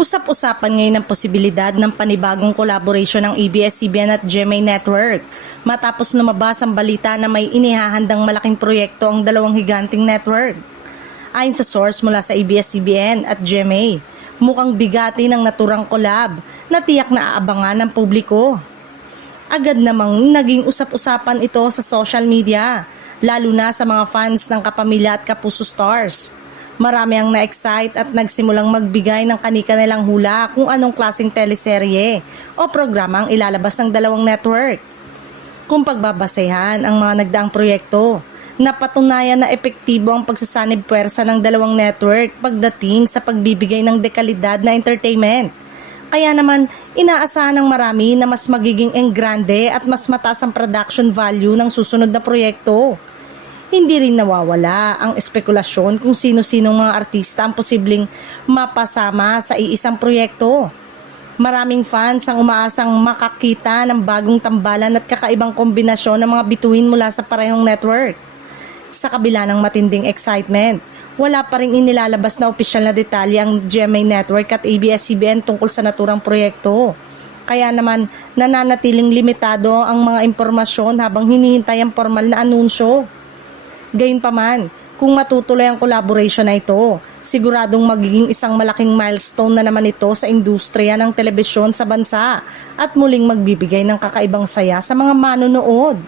Usap-usapan ngayon ang posibilidad ng panibagong collaboration ng ABS-CBN at GMA Network matapos lumabas ang balita na may inihahandang malaking proyekto ang dalawang higanting network. Ayon sa source mula sa ABS-CBN at GMA, mukhang bigati ng naturang collab na tiyak na aabangan ng publiko. Agad namang naging usap-usapan ito sa social media, lalo na sa mga fans ng Kapamilya at Kapuso Stars. Marami ang na-excite at nagsimulang magbigay ng kani-kanilang hula kung anong klaseng teleserye o programa ang ilalabas ng dalawang network. Kung pagbabasehan ang mga nagdaang proyekto, napatunayan na epektibo ang pagsasanib puwersa ng dalawang network pagdating sa pagbibigay ng dekalidad na entertainment. Kaya naman, inaasahan ng marami na mas magiging enggrande at mas mataas ang production value ng susunod na proyekto. Hindi rin nawawala ang espekulasyon kung sino-sinong mga artista ang posibleng mapasama sa iisang proyekto. Maraming fans ang umaasang makakita ng bagong tambalan at kakaibang kombinasyon ng mga bituin mula sa parehong network. Sa kabila ng matinding excitement, wala pa rin inilalabas na opisyal na detalye ang GMA Network at ABS-CBN tungkol sa naturang proyekto. Kaya naman nananatiling limitado ang mga impormasyon habang hinihintay ang formal na anunsyo. Gayunpaman, kung matutuloy ang collaboration na ito, siguradong magiging isang malaking milestone na naman ito sa industriya ng telebisyon sa bansa at muling magbibigay ng kakaibang saya sa mga manonood.